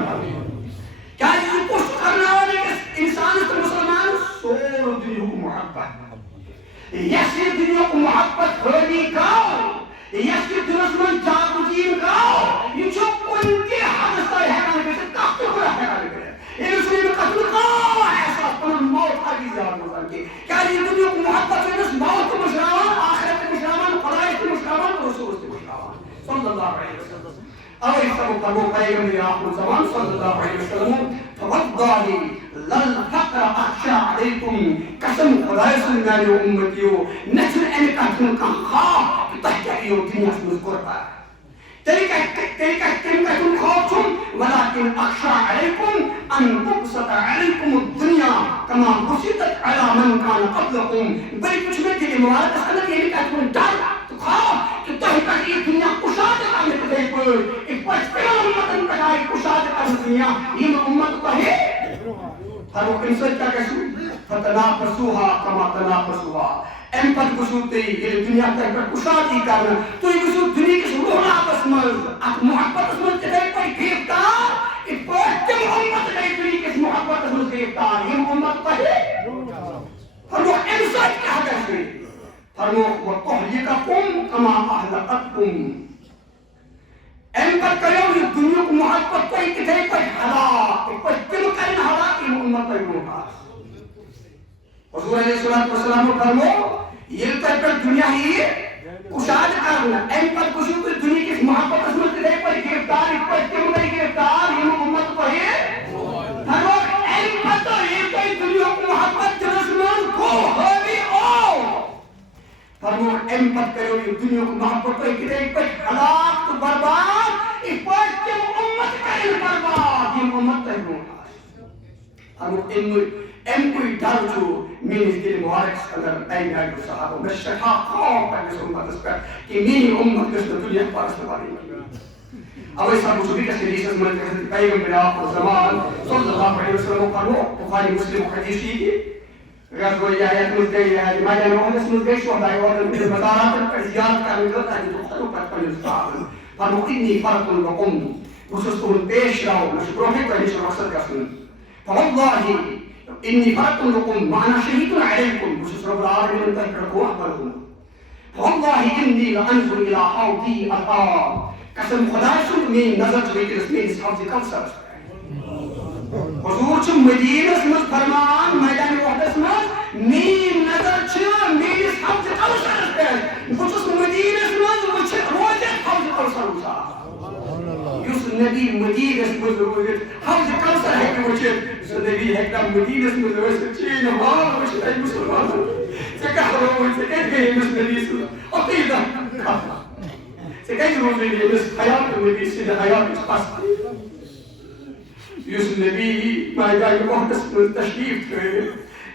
کیٛازِ یہِ کُس چھُ کرناوان أکِس اِنسانس تہٕ مُسلمانس سورُے دُنیہُک محبت یس یہِ دُنیہُک محبت خٲلی گوٚو یس یہِ دِلس منٛز جاگزیٖن گوٚو یہِ چھُ کُنہِ تہِ حدس تام ہٮ۪کان گٔژھِتھ کانٛہہ تہِ گۄناہ ہٮ۪کان کٔرِتھ أمِس چھُنہٕ اَمہِ خٲطرٕ کانٛہہ احساس پنُن موت ہرگِز یاد روزان کینٛہہ کیٛازِ یہِ دُنیہُک محبت چھُ أمِس موت تہِ مٔشراوان آخرت تہِ مٔشراوان خۄدایس تہِ مٔشراوان تہٕ رسوٗلس تہِ مٔشراوان صلی اللہ علیہ وسلم. اوے سبب فرمو پیغمبر آخر زمان صلی اللہ علیہ وسلم فواللہ للفقر اخشى علیکم قسم خدایہِ سُنٛد میانیو اُمتیو مےٚ چھُنہٕ اَمہِ کتھِ ہُنٛد کانٛہہ خوف کہِ تۄہہِ کیٛاہ یِیو دُنیاہس منٛز غربت تیٚلہِ کتہِ تَمہِ کتھِ ہُنٛد خوف چھُم ولكن اخشى علیکم ان تبسط علیکم الدنیا كما بسطت على من كان قبلكم بلکہِ چھُ مےٚ دِلہِ مُبارکس اندر ییٚمہِ کتھِ ہُنٛد ڈر تہٕ خوف کہِ تۄہہِ پٮ۪ٹھ یی دُنیا کُشادٕ کرنہٕ تِتھٕے پٲٹھۍ یِتھ پٲٹھۍ تِمن اُمتن پٮ۪ٹھ آیہِ کُشادٕ کرنہٕ دُنیا یِم اُمت تۄہہِ فرموو اَمہِ سۭتۍ کیٛاہ گژھِ فتنافسوها كما تنافسوها اَمہِ پتہٕ گٔژھِو تُہۍ ییٚلہِ دُنیا تۄہہِ پٮ۪ٹھ کُشاد یی کرنہٕ تُہۍ گٔژھِو دُنہِکِس رونقس منٛز اتھ محبتس منٛز تِتھٕے پٲٹھۍ گرفتار یِتھ پٲٹھۍ تِم اُمت گٔے دُنہِکِس محبتس منٛز گرفتار یِم اُمت تۄہہِ فرموو اَمہِ سۭتۍ کیٛاہ گژھِ فرموو وَتُہلِكَكُمْ كَمَا أَهْلَكَتْكُمْ ام پت کرو یہ دنیا کو محبت تو کتنے پر ہلاک تم کرن ہلاک یہ امت پر محبت حضور علیہ السلام فرمو یہ پر دنیا ہی کشاد کرنا ام پت کشو تو دنیا کی محبت اس میں کتنے پر گرفتار اس پر تم نہیں گرفتار یہ امت پر ہے فرمو ام پت یہ پر دنیا کو محبت جنسمان کو ہوئی او فرمو ام پت کرو یہ دنیا کو محبت تو کتنے پر ہلاک تو برباد اس پر تم امت کرن برباد یہ امت پر محبت فرمو ام کوئی ڈر جو میری دل مبارک اگر اے میرے صحابہ میں شفا خوف ہے اس امت اس پر کہ میری امت اس دنیا پر استواری اب اس ابو سبیل کے حدیث میں حضرت پیغمبر آخر زمان صلی اللہ علیہ وسلم فرمو بخاری مسلم حدیث کی غزوہ آیت مزگئی ہے ماجہ محدث مزگئی شہدائی وطن کے مزارات پر زیارت کرنے کا تاکہ دخلو پر پڑھنے صحابہ فرمو انی فرق لکم خصوصتون پیش راو مشبروحی پر نیشن مقصد کا سن فواللہ إني فرقت لكم وأنا شهيد عليكم بشس رب العالمين تذكركم أخبرهم والله إني لأنظر إلى حوضي الآن قسم خدا شد من نظر جويت رسمين حوض كوثر حضور چھ مدینس مز فرمان میدان وحدت مز من نظر چھ من حوض كوثر بشس مدینس مز وچھ روزہ حوض كوثر وچھا یوس نبی مدینس مز روزہ حوض كوثر ہے کہ وچھ نبی حکم مدینس مز روزہ چین ہاں وچھ اے مسلمان سے کہو وچھ اے کہ نبی صلی عقیدہ سے کہ روزہ یہ حیات نبی سے حیات پاس یوس نبی میدان وحدت مز تشریف کرے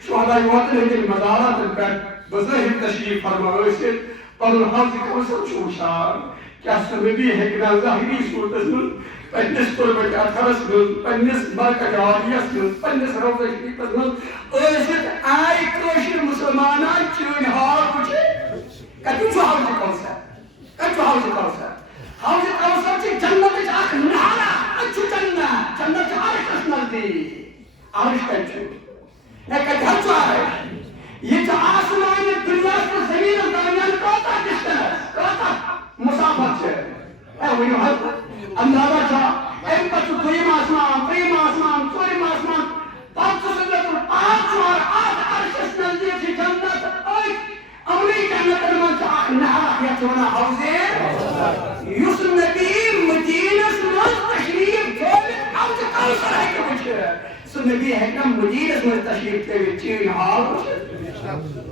شہداء وطن کے مزارات پر بظاہر تشریف فرمائے سے پر حوض کوثر چھوشان کیا سنبی حکم ظاہری صورت میں پنس قربت اتھرس من پنس برکت عالیس من پنس روزہ شریفس من ٲسِتھ آئی کٲشِر مسلمانان چٲنۍ ہاک وٕچھِتھ کتہِ چھُ حوض کوثر کتہِ چھُ حوض کوثر حوض کوثر چھِ جنتٕچ اکھ نہرا اتہِ چھُ جنت جنت چھُ عرشس نزدیٖک عرش کتہِ چھُ ہے کتہِ حظ چھُ عرش یہِ چھُ آسمانہِ دُنیاہس تہٕ زٔمیٖنس درمیان کوتاہ ڈسٹنس کوتاہ مسافت چھِ ہے ؤنِو حظ اندازہ چھا ایم پتہ چھُ دوٚیِم آسمان ترٛیٚیِم آسمان ژوٗرِم آسمان پتہٕ چھُ سُہ گژھُن پانٛژھ اتھ عرشس نزدیٖک چھِ جنت أتھۍ یِمنٕے جنتن منٛز چھُ اکھ نہر یتھ چھِ ونان حوضِ یُس نبی مدیٖنس منٛز تشریٖف تھٲوِتھ حوض کوثر ہیٚکہِ وٕچھِتھ سُہ نبی ہیٚکہِ نا مدیٖنس منٛز تشریٖف تھٲوِتھ چٲنۍ حال وٕچھِتھ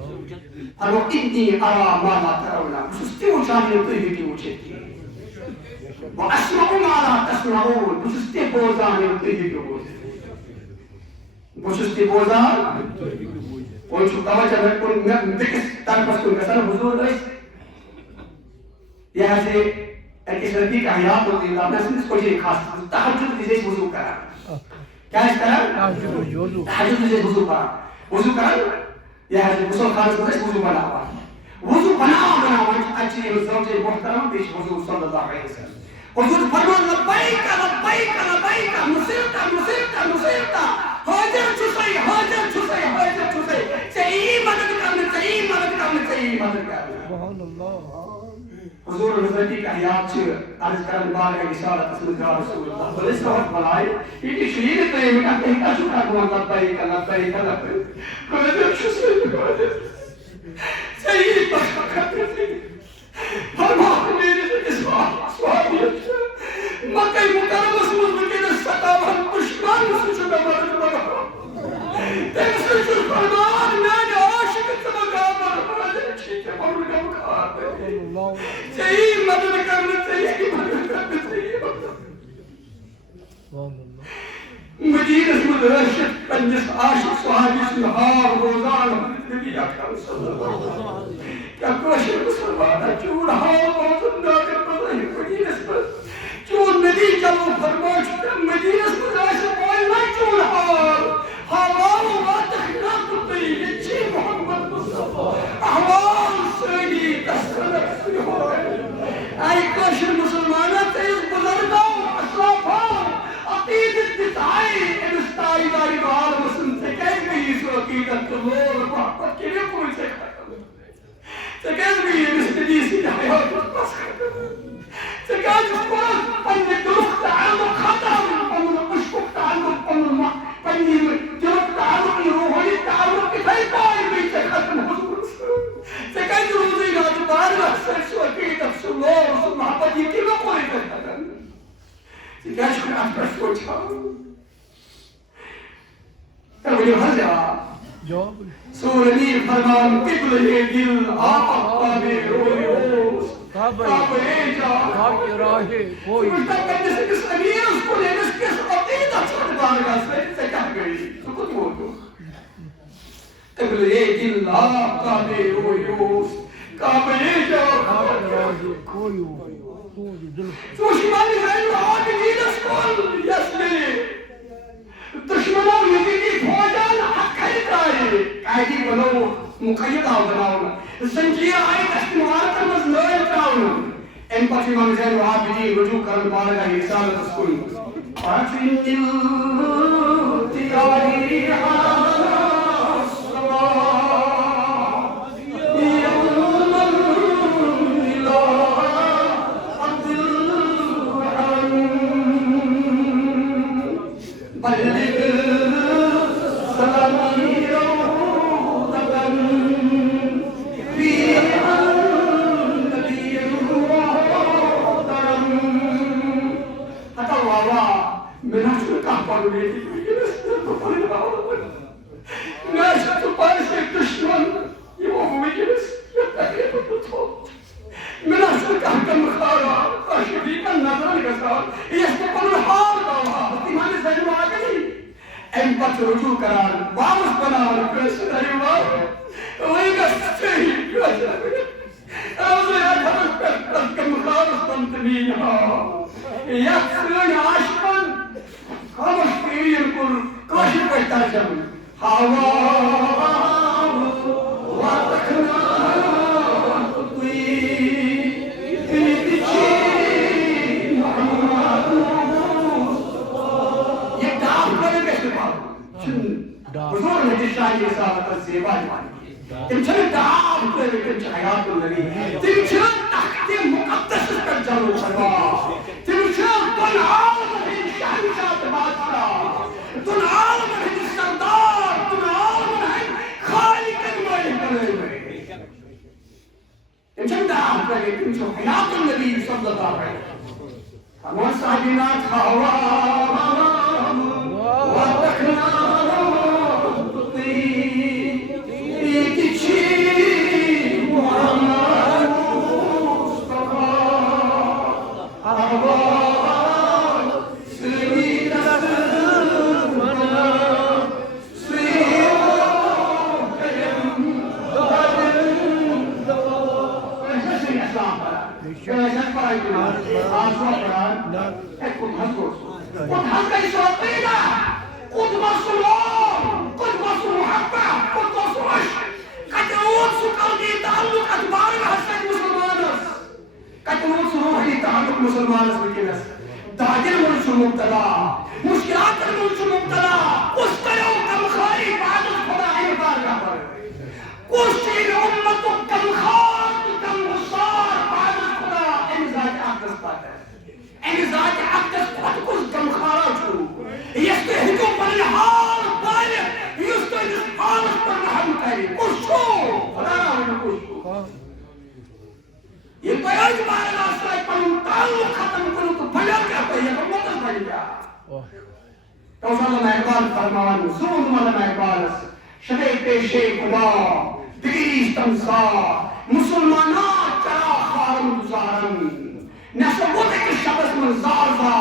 فرمو إني أرى ما لا ترون بہٕ چھُس تہِ وٕچھان ییٚلہِ تُہۍ ہیٚکِو وٕچھِتھ وأسمع ما لا تسمعون بہٕ چھُس تہِ بوزان ییٚلہِ تُہۍ ہیٚکِو بوٗزِتھ بہٕ چھُس تہِ بوزان وۄنۍ چھُ توجہ مےٚ کُن مےٚ بیٚکِس طرفس کُن گژھان حضوٗر ٲسۍ یہِ حظ أکِس رفیٖق حیات رضی اللہ عنہ سٕنٛدِس کۄجے خاص تحجُد وِزِ ٲسۍ وضوٗ کران کیٛاہ ٲسۍ کران تحجُد وِزِ ٲسۍ وضوٗ کران وضوٗ کران یہ ہے غسل خانس منٛز ٲسۍ وضوٗ بناوان وضوٗ بناوان اَتہِ چھِ ییٚمِس زوجے محترم بیٚیہِ چھِ حضوٗر صلی اللہ علیہ وسلم حضور فرمان لبیک لبیک لبیک مسرتا مسرتا مسرتا حاضر چھُسے حاضر چھُسے حاضر چھُسے ژےٚ مدد کرنہِ ژےٚ مدد کرنہِ ژےٚ مدد کرنہِ حضور رضی حیات چھِ عرض کران بارگاہ رسالتس منٛز یا رسول اللہ بلے صحبت بلائے یہ شریٖر ترٛٲیِو مےٚ تُہۍ کیٛاہ چھُو کران لبیک لبیک لبیک حاضر چھُسے حاضر ژےٚ مدد کرنہِ فرمان میٲنِس أکِس صحابیَس مکہ مکرمس منٛز وٕنکیٚنس ستاوان دُشمن سُہ چھُ مےٚ مدد کران تٔمۍ سٕنٛدۍ چھُ فرمان میانہِ عاشق ژٕ مقامن حاضر چھُے ژےٚ ووٚنُکھ ژےٚ مدد کرنہٕ ژےٚ مدد کرنہٕ ژےٚ مدیٖنس منٛز ٲسِتھ پننِس عاشق صحابی سُنٛد حال روزان نبی اکرم صلی اللہ علیہ وسلم کیا کٲشِر مسلمان چون حال روزن ناقل بظاہر مدیٖنس منٛز چون نبی چلو فرمان چھُ مدیٖنس منٛز آسہِ بوزِ نا چون حال حوال واتکھ ناقل ییٚتہِ چھِ محمد مصطفیٰ احوال سٲنی تسکرک سُہ اے کٲشِر مسلمانا ژےٚ بُزرگو اسلافو عقیدت دِژاے أمِس تاجدارِ عالمہٕ سُنٛد ژےٚ کیٛازِ گٔیی سُہ عقیدت تہٕ لول محبت کٔمۍ کوٚر ژےٚ ختم ژےٚ کیٛازِ گٔیی أمِس نبی سٕنٛدِ حیاتس پس ختم ژےٚ کیٛازِ کوٚرُتھ سوچا تبلی ہزا سورنی فرمان قبل دل آقا میں رویوس کعبہ جا راہے کوئی کرنے سے کس امیر اس کو لینے سے کس عقیدہ چھوٹ بارگاہ سے کیا گئی تو کچھ ہو دو قبل دل آقا میں رویوس کعبہ جا راہے کوئی تو شمالی غیر عابدین اسکول یسلی دشمنوں یزیدی فوجان حق خیلت آئے قائدی بنو مقیدہ بناؤنا زنجیر آئی دست مبارکہ مزلوئے بناؤنا ان پر امام زین العابدین رجوع کرن بارگاہ رسالت اسکول فاتن التیاری رجوع کران واپس بناون پیسے ایوار وہی کا صحیح پیسہ اوزے اکھر کم خالص تنتمین ہا یکسرین عاشقان خاموش کریم کل کاشر پر ترجم ہوا واتکنا قطوی تنی پیچھی محمد یہ داخل کرنے کیسے بات حضور نے شاہی رسالت الزیبا جوانی تم چھنے دعاب کرے تم چھنے حیات النبی تم چھنے تخت مقدس کر جانو چھوا تم چھنے دن عالم ہے شاہی شاہت بادشاہ دن عالم ہے سردار دن عالم ہے خالق الملک کرے تم چھنے دعاب کرے تم چھنے حیات النبی صلی اللہ علیہ ہمان صاحبینات ہوا واتکنا مسلمان سبکینس داجر منش مبتلا مشکلات منش مبتلا اس کرو کم خاری بعد خدا انکار کا پر کشتیر امت کم خار کم غصار بعد خدا انزاج عقدس پاتا ہے انزاج عقدس خود کس کم خارا چھو یستو حکم پر الحال بالغ یستو حالت پر رحم کری کس چھو خدا نہ ہوئی کس چھو یہ تو ایک بار راستہ ہے پر تعلق ختم کرو تو بھلا کیا تو یہ مدد بھائی گیا تو صلی اللہ اقبال فرمان سرود مدن اقبال شبه پیشے خدا دگریش تمسا مسلمانات چرا خارم گزارن نسبوت ایک شبس من زارزا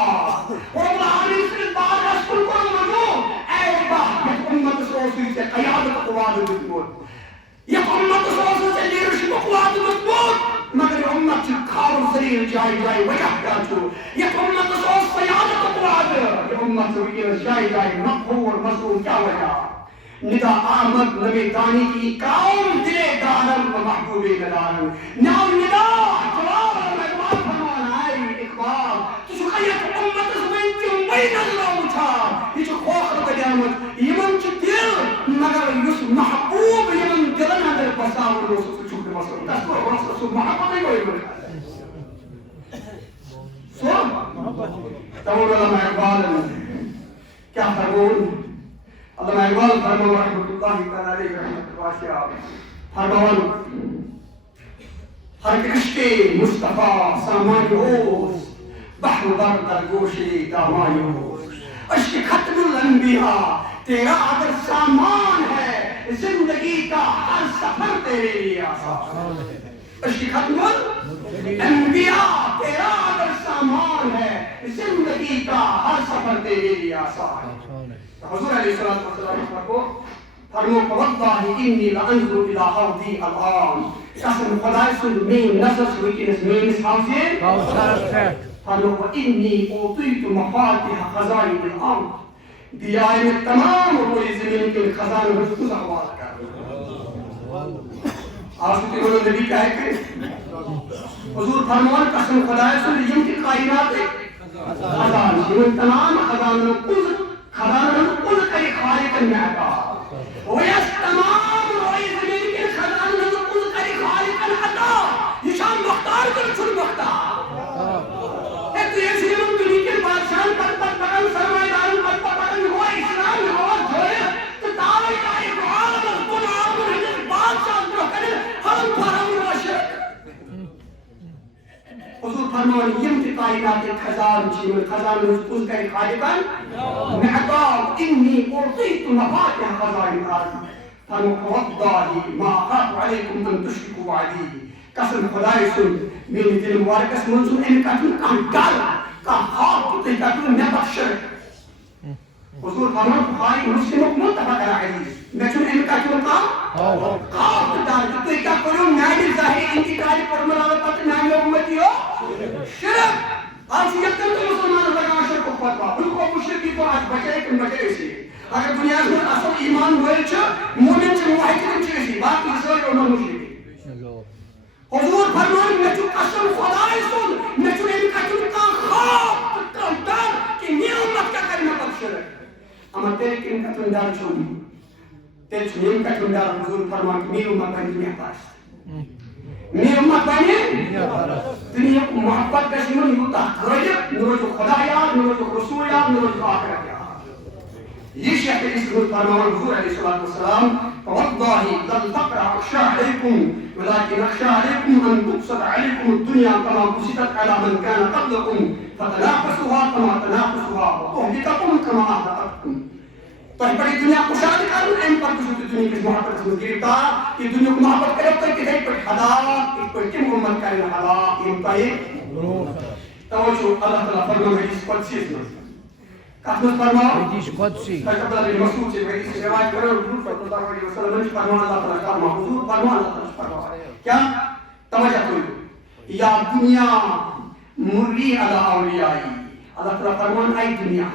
رب العالمین سے بار رسول کو منو اے اللہ یہ امت سوسی سے قیادت قواد مضبوط یہ امت سوسی سے لیڈرشپ قواد مضبوط مگر امت سے کھاور سریر جائے جائے وجہ کیا چھو یہ امت سوس سیادت قواد یہ امت سے وکیر جائے جائے مقبور مسئول کیا وجہ ندا آمد نبی دانی کی قوم دلے دارم و محبوب ندارم نام ندا جواب اقبال فرمان آئی اقبال تو شخیت امت سوینتی بین اللہ اچھا یہ جو خوخر قیامت یمن چو دل مگر یس محبوب یمن دلن اندر بساور روسو سے چھوٹے مسئل دس کو رسو محبت نہیں ہوئی بلکہ سو تمہر علماء اقبال کیا فرمون علامہ اقبال فرمان رحمت اللہ تعالی علیہ رحمت واسعہ فرمان ہر کشتے مصطفیٰ سامان اوس بحر بر در گوش دامانی ہو. عشق ختم الانبیاء تیرا اگر سامان ہے زندگی کا ہر سفر تیرے لیے آسان ہے. عشق ختم الانبیاء تیرا اگر سامان ہے زندگی کا ہر سفر تیرے لیے آسان ہے. حضور علیہ السلام کو فرمو واللہ انی لانظر الى حوضی الان. قسم خدای سن مین نظر سے وکنس مینس حوضی فرمو وانی اوتیت مفاتح خزائن الارض. دیا ہے میں تمام روئی زمین کے خزانے حضور احوال کر. آسوتی بولو نبی کہے کہ حضور فرمان قسم خدای سن یم کی کائنات خزان یم تمام خزانوں کل کری خالق النعتا ویس تمام روئی زمین کے خزانوں کل کری خالق العطا. یہ شان مختار کر چھل مختار ہے تو یہ سیمن دنی کے بادشاہ پر پرن سرمائی دارن پر پرن ہوا اسلام ہوا جوئے تو دعوی کاری کو عالم کن عالم حجر بادشاہ جو کرے ہم فرم راشق. حضور فرمان یم کی کائنات خزان چیمن خزان کل کری خالقا نعتا انی اعطیت مفاتح خزائن الارض. فرمو واللہ ما اخاف علیکم ان تشرکوا بعدی. قسم خدای سن میری دل مبارکس منظور ان کا تم کان ڈال کا خواب تو تیتا تم نبت شرک. حضور فرمان بخاری مسلم متفق علیہ میں چون ان کا تم کا خواب تو ڈال تو تیتا کرو نائل ظاہر انتقال پر ملالہ پتہ نائل امتی ہو شرک. آج یکتن تو مسلمان لگا شرک کو فتوا ان کو مشرکی کو آج بچے کن بچے اسی. اگر دنیا میں اصل ایمان ہوئے چھو مومن چھو موحد چھو اسی باقی اسرائیل اور مشرکی. حضور فرمان میں چون قسم خدای سن میں چون ان کا چون کا خواب کا ڈر کہ یہ امت کا کرنا پت شرک. اما تیرے کن کا چون ڈر چھوڑی تیرے چون ان کا چون ڈر حضور فرمان کہ میری امت بنی دنیا پاس میری امت بنی دنیا کو محبت کا سمن یوتا غیب نروج خدا یاد نروج رسول یاد نروج آخرت یاد. یہ شیخ اسم فرمان حضور علیہ السلام واللہ لن تقرأ اخشى عليكم ولكن اخشى عليكم ان تبسط عليكم الدنيا كما بسطت على من كان قبلكم فتنافسوها كما تنافسوها وتهلككم كما اهلكتكم. تو بڑی دنیا کو شاد کرو ان پر کچھ دنیا کی محبت سے گرفتار یہ دنیا کو محبت کرے تو کہ پر ہلاک ایک پر کم امت کرے ہلاک ان کا توجہ اللہ تعالی فرمان ہے اس قدسی میں کاتمت فرمان حدیث قدسی عبداللہ بن مسعود سے حدیث روایت کرے حضور صلی اللہ علیہ وسلم نے فرمان اللہ تعالی کا حضور فرمان اللہ تعالی فرمان کیا توجہ کرو یا دنیا مری علی اولیائی. اللہ تعالی فرمان اے دنیا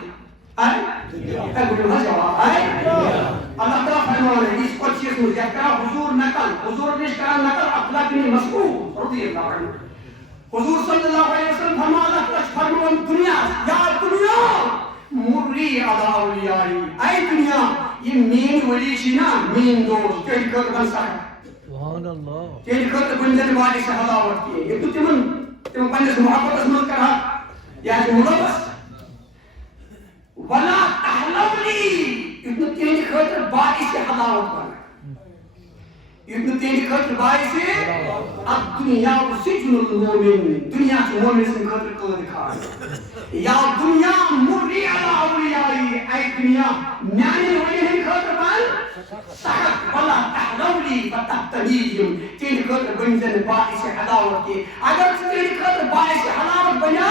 اے گلو جواب اے اللہ تعالی فرمان ہے اس قدسی میں ذکر حضور نقل حضور نے کرا نقل عبداللہ بن مسعود رضی اللہ عنہ. حضور صلی اللہ علیہ وسلم فرمان اللہ تعالی فرمان دنیا یا دنیا مری علی اولیائی اے دنیا یہ مین ولی چینا مین دوست تیری خط بن سکتا سبحان اللہ تیری خط بنجن والی سے حلاوت کی یہ تو تمن پنجس محبت اسمت کرا یا ملبس ولا تحلولی اتنا تیری خط باعث حلاوت بنا اتنا تیری خط باعث اب دنیا سجن المومن دنیا سے مومن سے خط کو دکھا یا دنیا مری علی اولیائی اے دنیا میانی ولی ہم خطر بان سخت ولا تحلولی فتحتنیجم تیری خطر بنزن باعث حلاوت کی. اگر تیری خطر باعث حلاوت بنا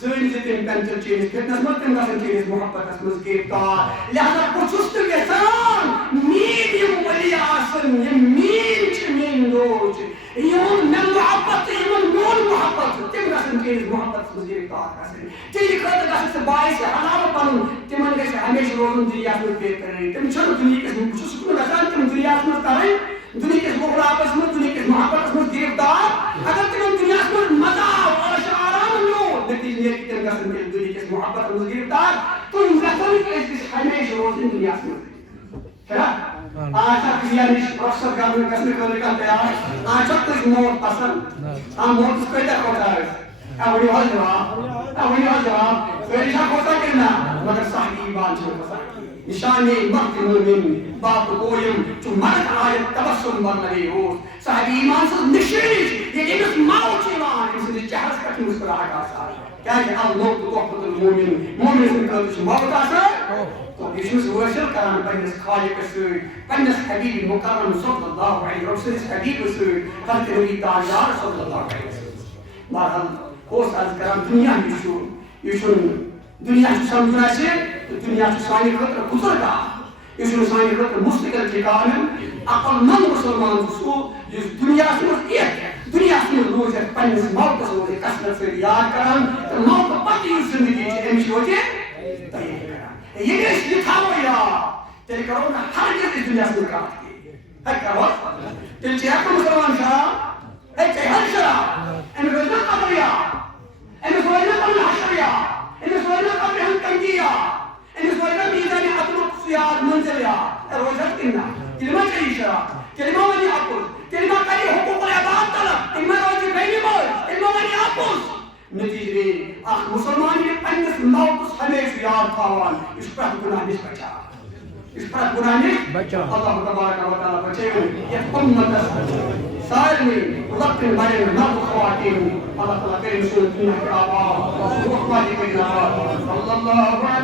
زن زتن پنچر چیز فتنس مطلب گسن چیز محبت اسمز گرفتار لہذا پچھست گسان مین ولی آسن مین چھ مین دوچ یون من محبت یون نون محبت تم گسن چیز محبت اسمز گرفتار گسن تیری خطر گسن سے باعث حلاوت بنن تمن گسن ہمیشہ روزن دنیا میں بہتر رہے تم چھو دنیا کے پچھست گسان تم دنیا میں کریں دنیا کے مغل آپس میں دنیا کے محبت اسمز گرفتار اگر تم دنیا میں مزہ اور آرام لو نتیجہ یہ کہ تم گسن کے دنیا کے محبت اسمز گرفتار تم گسن کے اس ہمیشہ روزن دنیا میں کیا آجا کیا نش پروفیسر گارن گسن کرنے کا تیار آجا کچھ موت پسند موت اس پیدا ہوتا ہے اولی حال جواب فیریشا کوتا کرنا مگر صاحبی ایمان چھو پسا نشانی مقت مومن باپ کوئیم چو مرد آیت تبسم برنگی ہو صاحبی ایمان سے نشیش یہ امس ماؤ چیوان امس چہرس کٹی مسکراہٹ آسان کیا کہ الموت تحفۃ المؤمن مومن سٕنٛدِ خٲطرٕ چھُ موت آسان تو یہ چھُس حٲصِل کران پنٛنِس خالقس سۭتۍ پنٛنِس حبیٖب مُکرم صلی اللہ علیہ رۄب سٕنٛدِس حبیٖبس سۭتۍ حضرت نبی تاجدار صلی اللہ علیہ وسلم بہرحال اوس عرض کران دُنیا یہِ چھُنہٕ دُنیا چھُ سمجھُن اَسہِ تہٕ دُنیا چھُ سانہِ خٲطرٕ گُزرگاہ یہِ چھُنہٕ سانہِ خٲطرٕ مُستقل ٹھِکانہٕ عقل مند مُسلمان چھُ سُہ یُس دُنیاہس منٛز یِتھ دُنیاہس منٛز روزِتھ پنٛنِس موقعس روزِ کثرت سۭتۍ یاد کران تہٕ موقعہٕ پتہٕ یُس زندگی چھِ أمِس روزِ تیٲری کران ییٚلہِ أسۍ یہِ تھاوو یاد تیٚلہِ کرو نہٕ ہرگز أسۍ دُنیاہس منٛز کتھ کینٛہہ ہے کرہوس تیٚلہِ چھِ ہٮ۪کان مُسلمان شراب ہے ژےٚ ہن شراب أمِس روزِ نہ قبر یاد أمِس روزِ نہ پنُن حشر یاد أمِس روزِ نہ قبرِ ہٕنٛز تنگی یاد أمِس روزِ نہ میٖزانِ عدلُک سُہ یاد منزِل یاد روزِ کِنہٕ نہ تیٚلہِ ما چیٚیہِ شراب تیٚلہِ ما وَنہِ اَپُز تیٚلہِ ما کَرِ حقوٗق العباد طلب تیٚلہِ ما روزِ بیٚنہِ موج تیٚلہِ ما وَنہِ اَپُز نتیجہ گٔے اکھ مُسلمان ییٚلہِ پنٛنِس موقعس ہمیشہِ یاد تھاوان یہِ چھُ پرٛٮ۪تھ گُناہ نِش بچان یہِ چھُ پرٛٮ۪تھ گُناہ نِش اللہ تبارک و تعالیٰ بچٲوِن یتھ اُمتس سارنٕے لۄکٹٮ۪ن بڑٮ۪ن مرد خواتیٖن اللہ تعالیٰ کٔرِنۍ سون دُنیا کہِ آباد صلی اللہ علیہ